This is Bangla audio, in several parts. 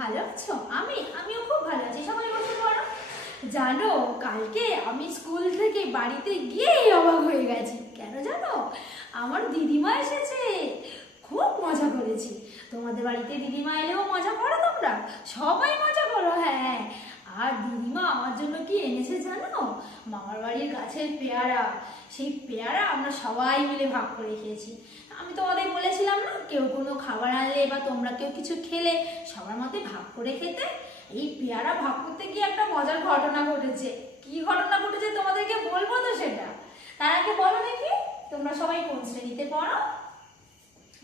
ভালো আছো? আমিও খুব ভালো আছি। সবাই বসে পড়ো। জানো, কালকে আমি স্কুল থেকে বাড়িতে গিয়ে অবাক হয়ে গেছি। কেন জানো? আমার দিদিমা এসেছে। খুব মজা করেছি। তোমাদের বাড়িতে দিদিমা এলেও মজা করো তোমরা? সবাই মজা করো। হ্যাঁ, আর দিদিমা আমার জন্য কি এনেছে জানো? মামার বাড়ির গাছের পেয়ারা। সেই পেয়ারা আমরা সবাই মিলে ভাগ করে খেয়েছি। আমি তোমাদের বলেছিলাম না, কেউ কোনো খাবার আনলে বা তোমরা কেউ কিছু খেলে সবার মধ্যে ভাগ করে খেতে। এই পেয়ারা ভাগ করতে গিয়ে একটা মজার ঘটনা ঘটেছে। কি ঘটনা ঘটেছে তোমাদেরকে বলবো তো সেটা। তার আগে বলো দেখি, তোমরা সবাই কোন শ্রেণীতে পড়ো?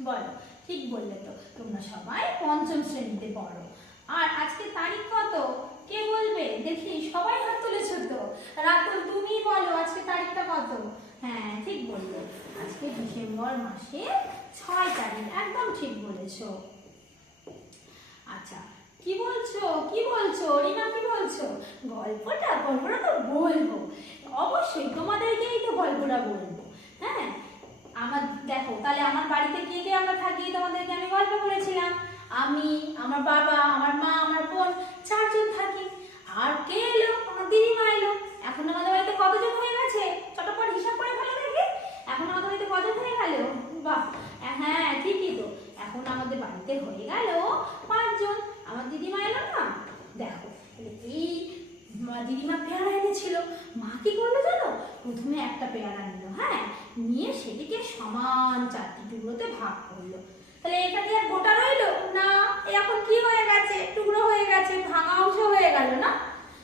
বলো। ঠিক বললে তো, তোমরা সবাই পঞ্চম শ্রেণীতে পড়ো। আর আজকে তারিখ কত কে বলবে দেখি? সবাই হাত তুলেছো তো। রাতুল, তুমি বলো আজকে তারিখটা কত? হ্যাঁ, ঠিক বললে। আজকে ডিসেম্বর মাসের 6 তারিখ। একদম ঠিক বলেছো। আচ্ছা, কি বলছো রিমা? কি বলছো? গল্পটা তো বলবো। অবশ্যই তোমাদেরকেই তো গল্পটা বলবো। হ্যাঁ, আমার দেখো, তাহলে আমার বাড়িতে কে কে আমরা থাকি তোমাদেরকে আমি গল্প বলেছিলাম। আমি, আমার বাবা, আমার মা, আমার বোন, 4 জন থাকি। আর কে এলো? আমার দিদিমা এলো। এখন আমাদের বাড়িতে কতজন হয়ে গেছে? চটপট হিসাব করে ফেলো দেখি। এখন আমাদের বাড়িতে কজন হয়ে গেল? বাহ, হ্যাঁ ঠিকই তো। এখন আমাদের বাড়িতে হয়ে গেল 5 জন। আমার দিদিমা এলো না? দেখো, এই দিদিমা পেয়ারা এনেছিল। মা কি করলো জানো? প্রথমে একটা পেয়ারা নিল। হ্যাঁ, নিয়ে সেটিকে সমান 4টি টুকরোতে ভাগ করলো। তাহলে এটা কি আর গোটা রইলো না? এখন কি হয়ে গেছে? টুকরো হয়ে গেছে, ভাঙা অংশ হয়ে গেল না?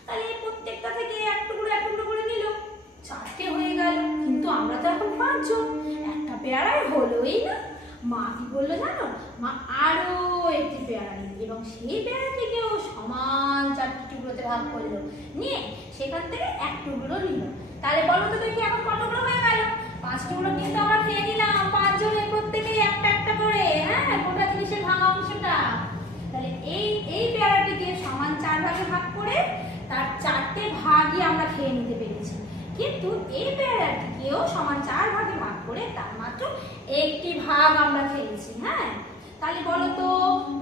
তাহলে এই প্রত্যেকটা থেকে এক টুকরো করে নিল। 4টে হয়ে গেল। কিন্তু আমরা তো এখন 5 জন, একটা পেয়ারাই হলোই না। মা কি করলো জানো? মা আরো একটি পেয়ারা নিল এবং সেই পেয়ারাটিকেও সমান 4টি টুকরোতে ভাগ করলো। নিয়ে সেখান থেকে এক টুকরো নিল। তাহলে বলো তো দেখি এখন কত টুকরো হয়ে গেল? 5 টুকরো কিন্তু আমরা খেয়ে নিলাম 5 জনের প্রত্যেকেই একটা একটা করে। হ্যাঁ, গোটা জিনিসের ভাঙা অংশটা। তাহলে এই পেয়ারাটিকে সমান 4 ভাগে ভাগ করে তার 4টে ভাগই আমরা খেয়ে নিতে পেরেছি। কিন্তু এই পেয়ারাটিকেও সমান 4 ভাগে ভাগ করে তার মাত্র একটি ভাগ আমরা খেয়েছি। হ্যাঁ, তাহলে বলো তো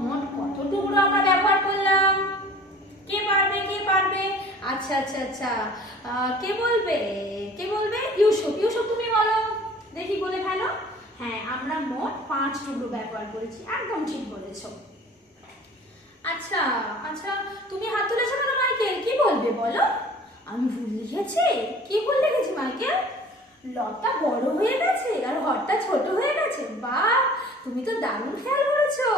মোট কত টুকরো আমরা ব্যবহার করলাম? কে পারবে? আচ্ছা আচ্ছা আচ্ছা, কে বলবে? ইউসুফ তুমি বলো দেখি, বলে ফেলো। হ্যাঁ, আমরা মোট 5 টুকরো ব্যবহার করেছি। একদম ঠিক বলেছো। আচ্ছা আচ্ছা, তুমি হাত তুলেছো না মাইকেল? কি বলবে বলো? আমি ভুল লিখেছি? কি ভুল লিখেছি মাইকেল? লবটা বড় হয়ে গেছে আর হরটা ছোট হয়ে গেছে। বাহ, তুমি তো দারুণ খেয়াল করেছো।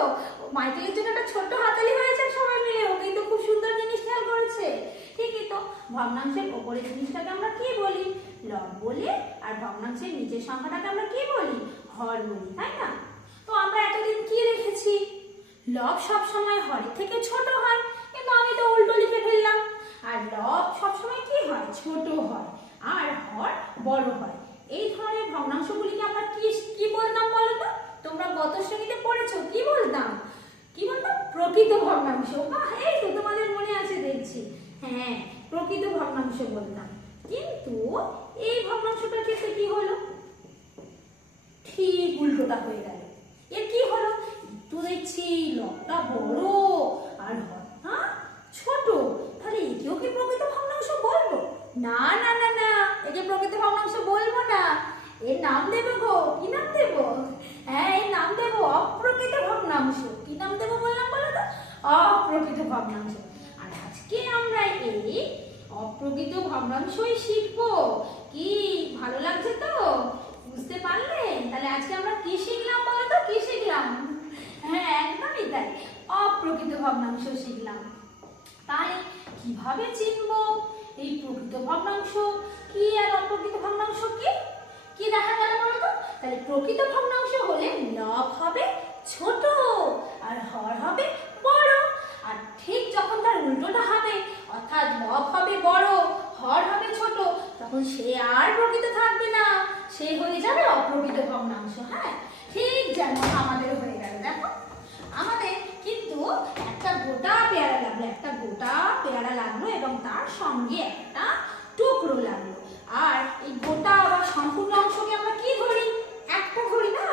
মাইকেলের জন্য একটা ছোট্ট হাতালি হয়েছে সবাই মিলে। ও কিন্তু খুব সুন্দর জিনিস খেয়াল করেছে। ঠিকই তো। ভগ্নাংশের ওপরের জিনিসটাকে আমরা কি বলি? লব বলি। আর ভগ্নাংশের নিচের সংখ্যাটাকে আমরা কি বলি? হর বলি, তাই না? তো আমরা এতদিন কি রেখেছি? লব সবসময় হরের থেকে ছোট হয়। কিন্তু আমি তো উল্টো লিখে ফেললাম। আর লব সবসময় কি হয়? ছোট হয়। আর হর বড় হয়। এই ধরনের ভগ্নাংশগুলিকে আমরা কি বলতাম বলো তো? তোমরা গত শ্রেণীতে পড়েছো। কি বলতাম? প্রকৃত ভগ্নাংশ। বাহ, এই তো তোমাদের মনে আছে দেখছি। হ্যাঁ, প্রকৃত ভগ্নাংশ বলতাম। কিন্তু এই ভগ্নাংশটার ক্ষেত্রে কি হলো? ঠিক উল্টোটা হয়ে গেল। এর কি হলো? তো দেখছি লবটা বড় আর হরটা ছোট। তাহলে একেও কি প্রকৃত ভগ্নাংশ বলবো? না না না না, একে প্রকৃত ভগ্নাংশ বলবো না। এর নাম দেবো গো। কি নাম দেবো? হ্যাঁ, এর নাম দেবো অপ্রকৃত ভগ্নাংশ। কি নাম দেবো বললাম বলো তো? অপ্রকৃত ভগ্নাংশ। আর আজকে আমরা এই অপ্রকৃত ভগ্নাংশই শিখবো। কি ভালো লাগছে তো? বুঝতে পারলে? তাহলে আজকে আমরা কি শিখলাম বলো তো? কি শিখলাম? হ্যাঁ, একদমই তাই। অপ্রকৃত ভগ্নাংশ শিখলাম। তাহলে কিভাবে চিনবো এই প্রকৃত ভগ্নাংশ কি আর অপ্রকৃত ভগ্নাংশ কি? কি দেখা গেল বলো তো? তাহলে প্রকৃত ভগ্নাংশ হলে লব হবে ছোট আর হর হবে বড়। আর ঠিক যখন তার উল্টোটা হবে, অর্থাৎ লব হবে বড়, হর হবে ছোট, তখন সে আর প্রকৃত থাকবে না, সে হয়ে যাবে অপ্রকৃত ভগ্নাংশ। হ্যাঁ, ঠিক যেমন আমাদের হয়ে গেল। দেখো, আমাদের কিন্তু একটা গোটা পেয়ারা লাগলো এবং তার সঙ্গে একটা টুকরো লাগলো। আর এই গোটা বা সম্পূর্ণ অংশকে আমরা কি ধরি? একটা ধরি না?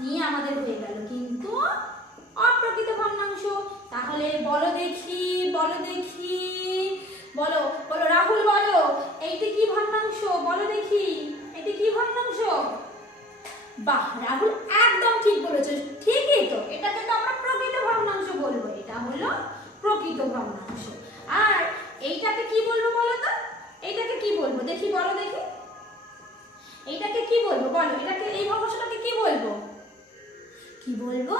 নিয়ে আমাদের হয়ে গেল কিন্তু অপ্রকৃত ভগ্নাংশ। তাহলে তাহলে বলো দেখি, বলো দেখি, বলো বলো রাহুল বলো, এইটা কি ভগ্নাংশ? বলো দেখি, এটা কি ভগ্নাংশ? বাহ রাহুল একদম ঠিক বলেছো, ঠিকই তো, এটাকে তো আমরা প্রকৃত ভগ্নাংশ বলবো, এটা হলো প্রকৃত ভগ্নাংশ। আর এইটাকে কি বলবো বলো তো, এইটাকে কি বলবো দেখি, বলো দেখি, এইটাকে কি বলবো বলো, এটাকে এই ভগ্নাংশটাকে কি বলবো? কি বলবো?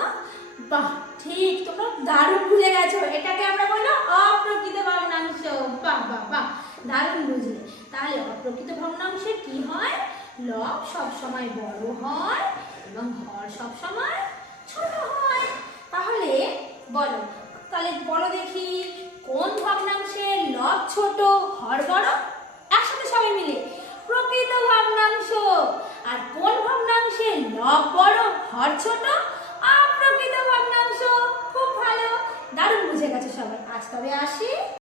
বাহ ঠিক, তোমরা দারুণ বুঝে গেছো, এটাকে আমরা বলবো অপ্রকৃত ভগ্নাংশ। বাহ বাহ বাহ, দারুণ বুঝলে। তাহলে অপ্রকৃত ভগ্নাংশে কি হয়? লব সব সময় বড় হয় এবং হর সব সময় ছোট হয়। তাহলে বলো, তাহলে বলো দেখি, কোন ভগ্নাংশের লব ছোট হর বড়? একসাথে সবাই মিলে, প্রকৃত ভগ্নাংশ। আর কোন ভগ্নাংশের লব বড় হর ছোট? অপ্রকৃত ভগ্নাংশ। খুব ভালো, দারুণ বুঝে গেছে সবাই। আজ তবে আসি।